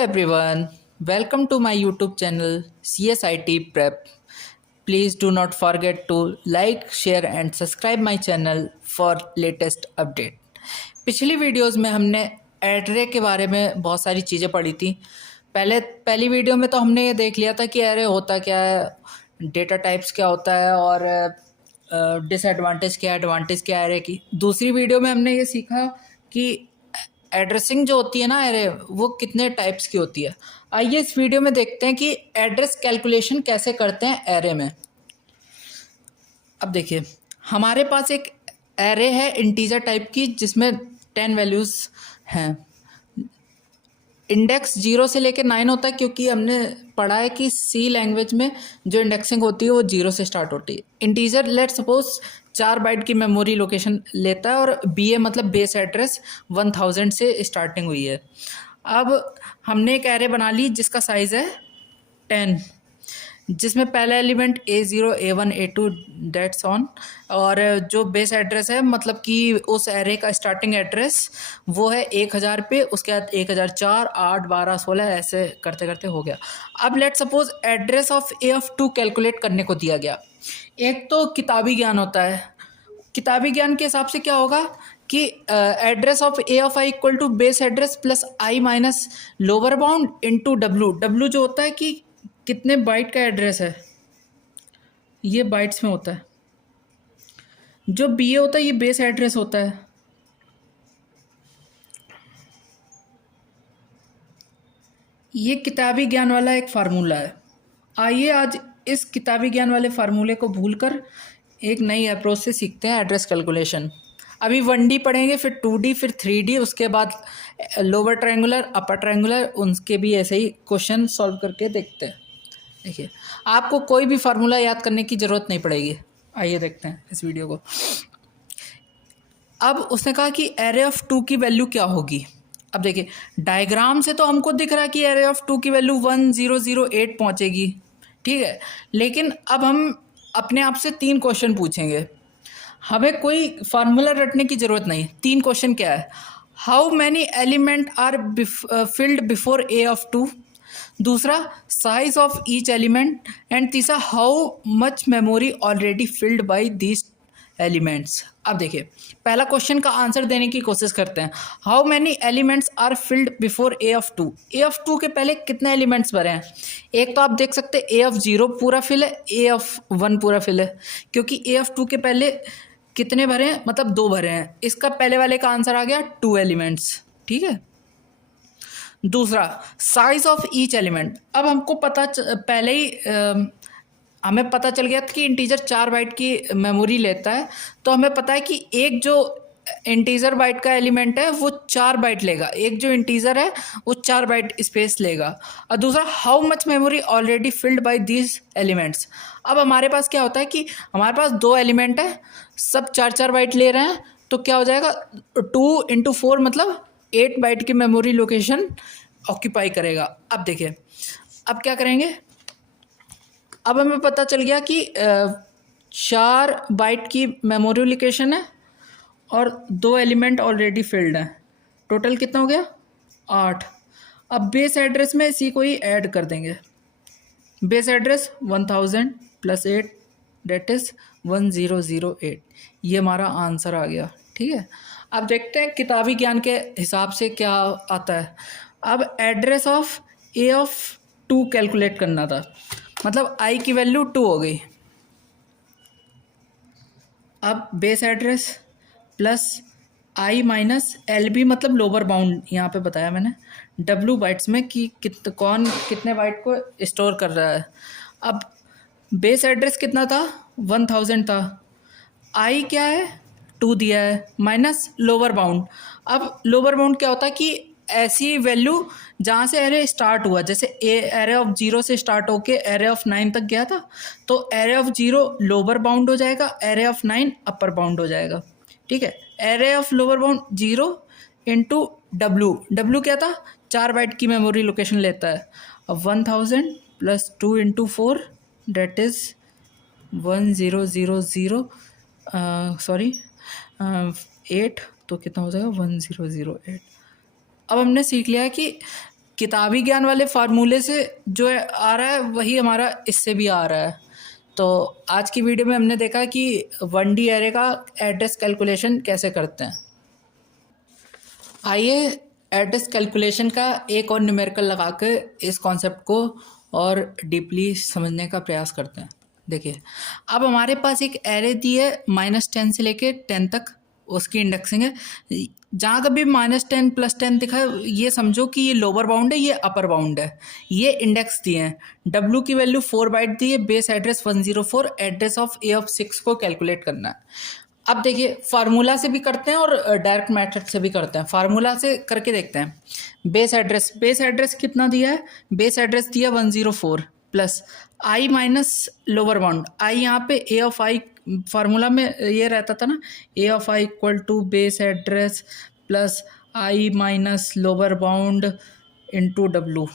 everyone, welcome to my YouTube channel CSIT Prep. Please do not forget to like, share and subscribe my channel for latest update. पिछली videos में हमने array के बारे में बहुत सारी चीज़ें पढ़ी थी। पहली वीडियो में तो हमने ये देख लिया था कि एरे होता क्या है, डेटा टाइप्स क्या होता है और डिसएडवांटेज क्या है, एडवांटेज क्या है एरे की। दूसरी वीडियो में हमने ये सीखा कि एड्रेसिंग जो होती है ना एरे, वो कितने टाइप्स की होती है। आइए इस वीडियो में देखते हैं कि एड्रेस कैलकुलेशन कैसे करते हैं एरे में। अब देखिए, हमारे पास एक एरे है इंटीजर टाइप की जिसमें 10 वैल्यूज़ हैं। इंडेक्स 0 से लेकर 9 होता है क्योंकि हमने पढ़ा है कि सी लैंग्वेज में जो इंडेक्सिंग होती है वो 0 से स्टार्ट होती है। इंटीजर लेट सपोज 4 बाइट की मेमोरी लोकेशन लेता है और BA मतलब बेस एड्रेस 1000 से स्टार्टिंग हुई है। अब हमने एक एरे बना ली जिसका साइज़ है 10, जिसमें पहला element A0 A1 A2 dates on, और जो बेस एड्रेस है मतलब कि उस एरे का स्टार्टिंग एड्रेस वो है 1000 पे, उसके बाद 1004 8 12 16 ऐसे करते करते हो गया। अब let suppose address of A2 calculate करने को दिया गया। एक तो किताबी ज्ञान होता है, किताबी ज्ञान के हिसाब से क्या होगा कि address of A of I equal to base address plus I minus lower bound into W जो होता है कि कितने बाइट का एड्रेस है, ये बाइट्स में होता है। जो BA होता है ये बेस एड्रेस होता है। ये किताबी ज्ञान वाला एक फार्मूला है। आइए आज इस किताबी ज्ञान वाले फार्मूले को भूलकर एक नई अप्रोच से सीखते हैं एड्रेस कैलकुलेशन। अभी 1D पढ़ेंगे, फिर 2D, फिर 3D, उसके बाद लोअर ट्रायंगुलर अपर ट्रायंगुलर, उनके भी ऐसे ही क्वेश्चन सॉल्व करके देखते हैं। देखिए, आपको कोई भी फार्मूला याद करने की ज़रूरत नहीं पड़ेगी। आइए देखते हैं इस वीडियो को। अब उसने कहा कि एरे ऑफ 2 की वैल्यू क्या होगी। अब देखिए, डायग्राम से तो हमको दिख रहा है कि एरे ऑफ 2 की वैल्यू 1008 पहुंचेगी, ठीक है। लेकिन अब हम अपने आप से 3 क्वेश्चन पूछेंगे। हमें कोई फार्मूला रटने की ज़रूरत नहीं। 3 क्वेश्चन क्या है? How many element are filled before A of 2, दूसरा size of each element, and तीसरा how much memory already filled by these elements. अब देखिए, पहला क्वेश्चन का आंसर देने की कोशिश करते हैं। How many elements are filled before A of 2। A of 2 के पहले कितने एलिमेंट्स भरे हैं? एक तो आप देख सकते हैं A ऑफ 0 पूरा फिल है, A ऑफ 1 पूरा फिल है, क्योंकि A ऑफ 2 के पहले कितने भरे हैं, मतलब 2 भरे हैं। इसका पहले वाले का आंसर आ गया 2 एलिमेंट्स, ठीक है। दूसरा साइज ऑफ ईच एलिमेंट। अब हमको पहले ही हमें पता चल गया था कि इंटीजर 4 बाइट की मेमोरी लेता है, तो हमें पता है कि एक जो इंटीजर बाइट का एलिमेंट है वो 4 बाइट लेगा, एक जो इंटीजर है वो 4 बाइट स्पेस लेगा। और दूसरा how much memory already filled by these elements. अब हमारे पास क्या होता है कि हमारे पास 2 एलिमेंट है, सब 4 बाइट ले रहे हैं, तो क्या हो जाएगा 2 × 4 मतलब 8 बाइट की मेमोरी लोकेशन ऑक्यूपाई करेगा। अब देखिए, अब क्या करेंगे। अब हमें पता चल गया कि 4 बाइट की मेमोरी लोकेशन है और 2 एलिमेंट ऑलरेडी फिल्ड है। टोटल कितना हो गया 8। अब बेस एड्रेस में इसी को ही ऐड कर देंगे। Base address 1000 + 8 that is 1008। ये हमारा आंसर आ गया, ठीक है। अब देखते हैं किताबी ज्ञान के हिसाब से क्या आता है। अब address of A of 2 calculate करना था, मतलब I की वैल्यू 2 हो गई। अब base address plus I minus LB मतलब लोअर बाउंड, यहाँ पे बताया मैंने W बाइट्स में कि कौन कितने बाइट को स्टोर कर रहा है। अब बेस एड्रेस कितना था 1000 था, I क्या है 2 दिया है, माइनस लोअर बाउंड। अब लोअर बाउंड क्या होता है कि ऐसी वैल्यू जहाँ से एरे स्टार्ट हुआ, जैसे एरे ऑफ 0 से स्टार्ट होके एरे ऑफ 9 तक गया था, तो एरे ऑफ 0 लोअर बाउंड हो जाएगा, एरे ऑफ 9 अपर बाउंड हो जाएगा, ठीक है। Array of lower bound 0 into W क्या था 4 बाइट की मेमोरी लोकेशन लेता है। अब 1000 + 2 × 4 डेट इज़ 1000 सॉरी 8, तो कितना हो जाएगा 1008। अब हमने सीख लिया है कि किताबी ज्ञान वाले फार्मूले से जो है आ रहा है वही हमारा इससे भी आ रहा है। तो आज की वीडियो में हमने देखा कि 1D एरे का एड्रेस कैलकुलेशन कैसे करते हैं। आइए एड्रेस कैलकुलेशन का एक और न्यूमेरिकल लगा के इस कॉन्सेप्ट को और डीपली समझने का प्रयास करते हैं। देखिए, अब हमारे पास एक एरे दी है -10 से लेके 10 तक, उसकी इंडेक्सिंग है। जहाँ कभी -10 +10 दिखा है ये समझो कि ये लोअर बाउंड है, ये अपर बाउंड है। ये इंडेक्स दिए हैं, W की वैल्यू 4 बाइट दी है, base address 104, address of A6 को कैलकुलेट करना है। अब देखिए, फार्मूला से भी करते हैं और डायरेक्ट मेथड से भी करते हैं। फार्मूला से करके देखते हैं। बेस एड्रेस कितना दिया है? बेस एड्रेस दिया 104 plus I minus lower bound. आई यहाँ पे ए ऑफ आई फार्मूला में ये रहता था ना, A of I equal to base address plus I minus lower bound into W.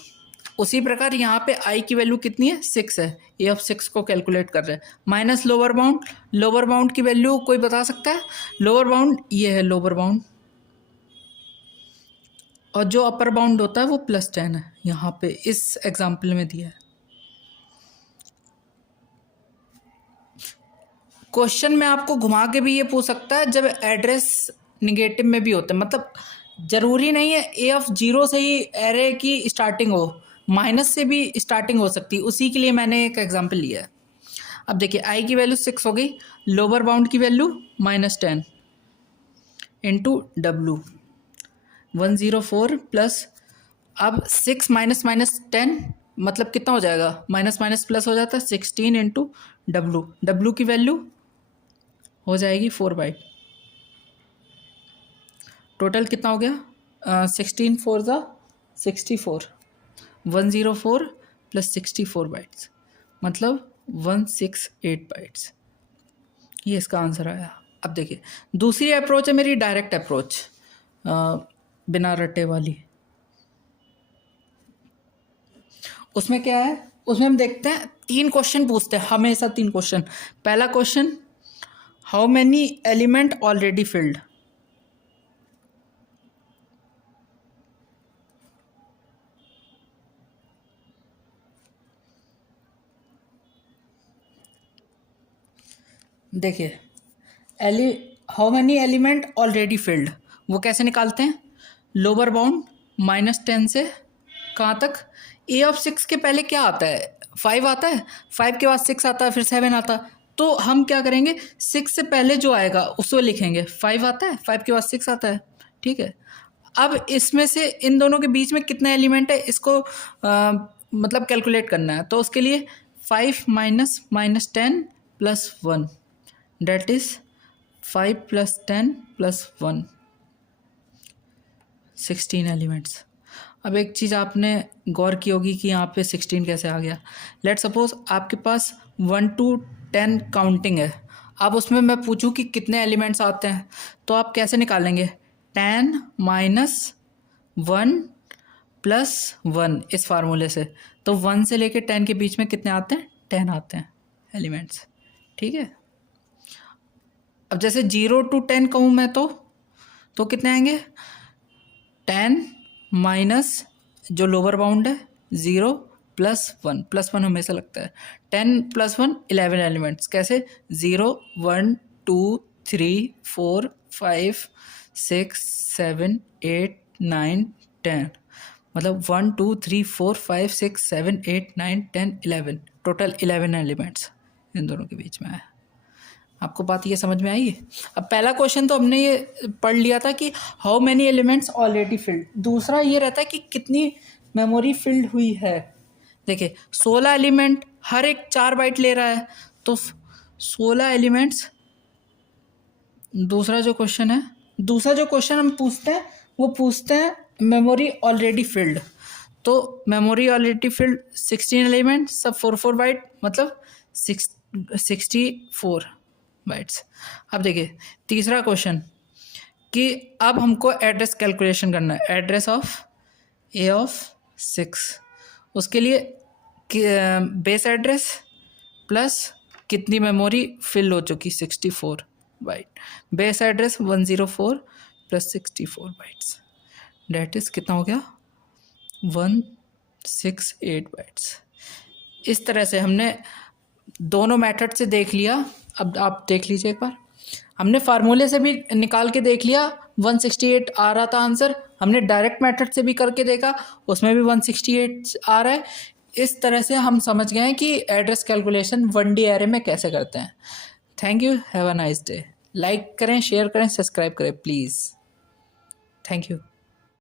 उसी प्रकार यहाँ पे आई की वैल्यू कितनी है? 6 है। ए ऑफ 6 को कैलकुलेट कर रहे हैं, माइनस लोअर बाउंड की वैल्यू कोई बता सकता है? लोअर बाउंड ये है लोअर बाउंड, और जो अपर बाउंड होता है वो +10 है। यहाँ पे इस एग्जाम्पल में दिया है। क्वेश्चन में आपको घुमा के भी ये पूछ सकता है जब एड्रेस निगेटिव में भी होता है, मतलब ज़रूरी नहीं है ए ऑफ 0 से ही एरे की स्टार्टिंग हो, माइनस से भी स्टार्टिंग हो सकती है। उसी के लिए मैंने एक एग्जांपल लिया है। अब देखिए, आई की वैल्यू 6 हो गई, लोअर बाउंड की वैल्यू -10 इंटू डब्लू 104 प्लस, अब 6 माइनस 10 मतलब कितना हो जाएगा? माइनस माइनस प्लस हो जाता है, 16 इंटू डब्लू की वैल्यू हो जाएगी 4 बाइट। टोटल कितना हो गया? 16 4 ज़ा 64, 104 प्लस 64 बाइट्स मतलब 168 बाइट्स। ये इसका आंसर आया। अब देखिए, दूसरी अप्रोच है मेरी डायरेक्ट अप्रोच, बिना रटे वाली। उसमें क्या है? उसमें हम देखते हैं 3 क्वेश्चन पूछते हैं, हमेशा 3 क्वेश्चन। पहला question, how many element already filled. देखिए, how many element already filled, वो कैसे निकालते हैं? लोअर बाउंड -10 से कहाँ तक? ए ऑफ 6 के पहले क्या आता है? 5 आता है, 5 के बाद 6 आता है, फिर 7 आता है। तो हम क्या करेंगे, 6 से पहले जो आएगा उसको लिखेंगे। 5 आता है, 5 के बाद 6 आता है, ठीक है। अब इसमें से इन दोनों के बीच में कितने एलिमेंट है इसको मतलब कैलकुलेट करना है। तो उसके लिए 5 minus -10 plus 1 that is 5 + 10 + 1, 16 elements. अब एक चीज़ आपने गौर की होगी कि यहाँ पे 16 कैसे आ गया। लेट सपोज आपके पास 1 to 10 काउंटिंग है। अब उसमें मैं पूछूं कि कितने एलिमेंट्स आते हैं, तो आप कैसे निकालेंगे? 10 - 1 + 1 इस फार्मूले से। तो 1 से लेके 10 के बीच में कितने आते हैं? 10 आते हैं एलिमेंट्स, ठीक है। अब जैसे 0 to 10 कहूँ मैं तो कितने आएंगे? 10 माइनस जो लोअर बाउंड है 0 +1 हमेशा लगता है। 10 + 1 11 एलिमेंट्स। कैसे? 0 1 2 3 4 5 6 7 8 9 10 मतलब 1 2 3 4 5 6 7 8 9 10 11, टोटल 11 एलिमेंट्स इन दोनों के बीच में है। आपको बात ये समझ में आई है? अब पहला क्वेश्चन तो हमने ये पढ़ लिया था कि how many elements already field. दूसरा ये रहता है कि कितनी मेमोरी फिल्ड हुई है। देखिए, 16 एलिमेंट, हर एक 4 बाइट ले रहा है, तो 16 एलिमेंट्स। दूसरा जो क्वेश्चन हम पूछते हैं वो पूछते हैं मेमोरी ऑलरेडी फिल्ड। तो मेमोरी ऑलरेडी फिल्ड 16 एलिमेंट, सब 4 बाइट मतलब 64 बाइट्स। अब देखिए, तीसरा क्वेश्चन कि अब हमको एड्रेस कैलकुलेशन करना है, एड्रेस ऑफ A6। उसके लिए बेस एड्रेस प्लस कितनी मेमोरी फिल हो चुकी? 64 byte. Base address 104 + 64 bytes, date is कितना हो गया? 168 बाइट्स। इस तरह से हमने दोनों मेथड से देख लिया। अब आप देख लीजिए एक बार, हमने फार्मूले से भी निकाल के देख लिया, 168 आ रहा था आंसर। हमने डायरेक्ट मेथड से भी करके देखा, उसमें भी 168 आ रहा है। इस तरह से हम समझ गए हैं कि एड्रेस कैलकुलेशन 1D एरे में कैसे करते हैं। Thank you, have a nice day. Like करें, शेयर करें, सब्सक्राइब करें प्लीज़। Thank you.